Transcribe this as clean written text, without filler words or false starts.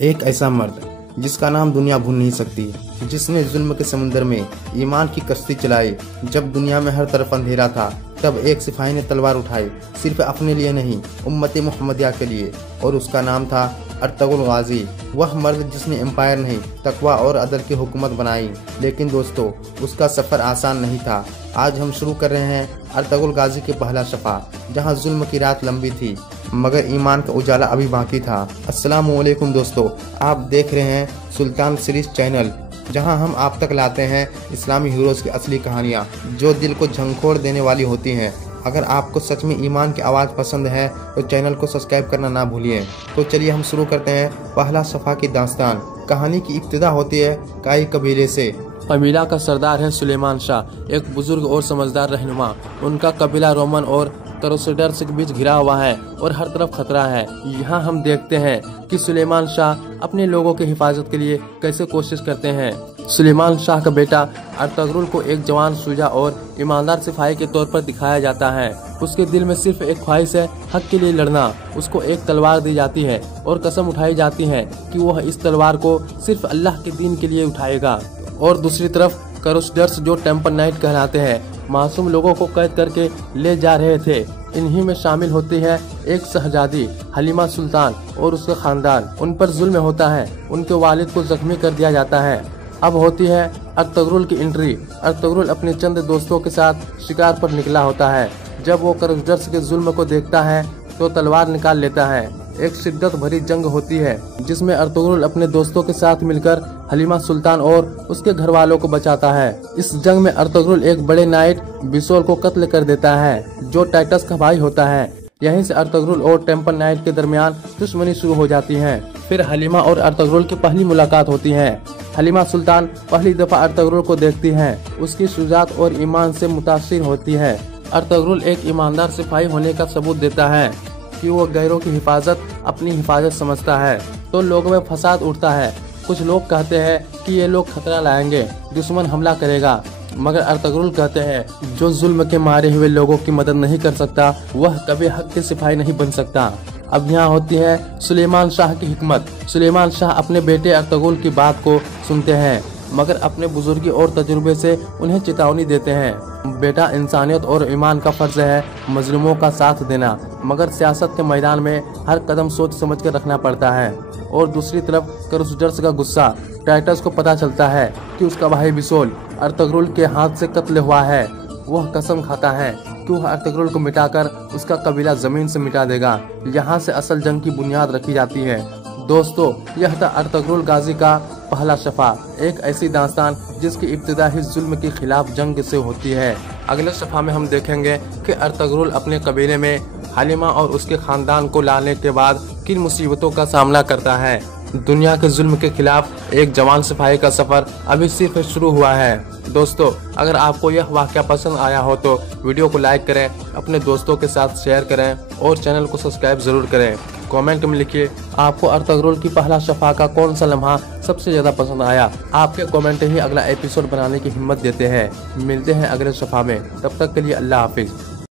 एक ऐसा मर्द जिसका नाम दुनिया भूल नहीं सकती, जिसने जुल्म के समुद्र में ईमान की कश्ती चलाई। जब दुनिया में हर तरफ अंधेरा था, तब एक सिपाही ने तलवार उठाई, सिर्फ अपने लिए नहीं, उम्मत मुहम्मदिया के लिए, और उसका नाम था अर्तुगरुल गाजी। वह मर्द जिसने एम्पायर नहीं, तकवा और अदल की हुकूमत बनाई। लेकिन दोस्तों, उसका सफ़र आसान नहीं था। आज हम शुरू कर रहे हैं अर्तुगरुल गाजी के पहला सफ़ा, जहां जुल्म की रात लंबी थी मगर ईमान का उजाला अभी बाकी था। अस्सलामुअलैकुम दोस्तों, आप देख रहे हैं सुल्तान सीरीज चैनल, जहां हम आप तक लाते हैं इस्लामी हीरोज़ की असली कहानियां, जो दिल को झंकोड़ देने वाली होती हैं। अगर आपको सच में ईमान की आवाज़ पसंद है तो चैनल को सब्सक्राइब करना ना भूलिए। तो चलिए हम शुरू करते हैं पहला सफ़ा की दास्तान। कहानी की इब्तिदा होती है काई कबीले से। कबीला का सरदार है सुलेमान शाह, एक बुजुर्ग और समझदार रहनुमा। उनका कबीला रोमन और क्रूसेडर्स के बीच घिरा हुआ है और हर तरफ खतरा है। यहाँ हम देखते हैं कि सुलेमान शाह अपने लोगों की हिफाजत के लिए कैसे कोशिश करते हैं। सुलेमान शाह का बेटा अर्तुगरुल को एक जवान, शुजा और ईमानदार सिपाही के तौर पर दिखाया जाता है। उसके दिल में सिर्फ एक ख्वाहिश है, हक के लिए लड़ना। उसको एक तलवार दी जाती है और कसम उठाई जाती है कि वह इस तलवार को सिर्फ अल्लाह के दीन के लिए उठाएगा। और दूसरी तरफ क्रूसेडर्स, जो टेम्पल नाइट कहलाते हैं, मासूम लोगों को कैद करके ले जा रहे थे। इन्हीं में शामिल होती है एक शहजादी हलीमा सुल्तान और उसका खानदान। उन पर जुल्म होता है, उनके वालिद को जख्मी कर दिया जाता है। अब होती है अर्तुगरुल की एंट्री। अर्तुगरुल अपने चंद दोस्तों के साथ शिकार पर निकला होता है। जब वो क्रूसेडर्स के जुल्म को देखता है तो तलवार निकाल लेता है। एक शिद्दत भरी जंग होती है जिसमें अर्तुगरुल अपने दोस्तों के साथ मिलकर हलीमा सुल्तान और उसके घर वालों को बचाता है। इस जंग में अर्तुगरुल एक बड़े नाइट बिसोल को कत्ल कर देता है, जो टाइटस का भाई होता है। यहीं से अर्तुगरुल और टेम्पल नाइट के दरमियान दुश्मनी शुरू हो जाती है। फिर हलीमा और अर्तुगरुल की पहली मुलाकात होती है। हलीमा सुल्तान पहली दफा अर्तुगरुल को देखती है, उसकी शुजाअत और ईमान से मुतासिर होती है। अर्तुगरुल एक ईमानदार सिपाही होने का सबूत देता है कि वो गैरों की हिफाजत अपनी हिफाजत समझता है। तो लोगों में फसाद उठता है। कुछ लोग कहते हैं कि ये लोग खतरा लाएंगे, दुश्मन हमला करेगा, मगर अर्तुगरुल कहते हैं जो जुल्म के मारे हुए लोगों की मदद नहीं कर सकता, वह कभी हक के सिपाही नहीं बन सकता। अब यहाँ होती है सुलेमान शाह की हिकमत। सुलेमान शाह अपने बेटे अर्तुगरुल की बात को सुनते हैं, मगर अपने बुजुर्गी और तजुर्बे से उन्हें चेतावनी देते हैं। बेटा, इंसानियत और ईमान का फर्ज है मजलूमों का साथ देना, मगर सियासत के मैदान में हर कदम सोच समझ कर रखना पड़ता है। और दूसरी तरफ क्रूसेडर्स का गुस्सा। टाइटस को पता चलता है कि उसका भाई बिसोल अर्तुगरुल के हाथ से कत्ल हुआ है। वह कसम खाता है कि वह अर्तुगरुल को मिटाकर उसका कबीला जमीन से मिटा देगा। यहाँ से असल जंग की बुनियाद रखी जाती है। दोस्तों, यह था अर्तुगरुल गाजी का पहला सफ़ा, एक ऐसी दास्तान जिसकी इब्तिदा ही जुल्म के खिलाफ जंग से होती है। अगले सफ़ा में हम देखेंगे कि अर्तुगरुल अपने कबीले में हलीमा और उसके खानदान को लाने के बाद किन मुसीबतों का सामना करता है। दुनिया के जुल्म के खिलाफ एक जवान सिपाही का सफ़र अभी सिर्फ शुरू हुआ है। दोस्तों, अगर आपको यह वाक़या पसंद आया हो तो वीडियो को लाइक करें, अपने दोस्तों के साथ शेयर करें और चैनल को सब्सक्राइब ज़रूर करें। कमेंट में लिखिए आपको अर्तुगरुल की पहला सफ़ा का कौन सा लम्हा सबसे ज़्यादा पसंद आया। आपके कमेंट ही अगला एपिसोड बनाने की हिम्मत देते हैं। मिलते हैं अगले सफ़ा में, तब तक के लिए अल्लाह हाफिज़।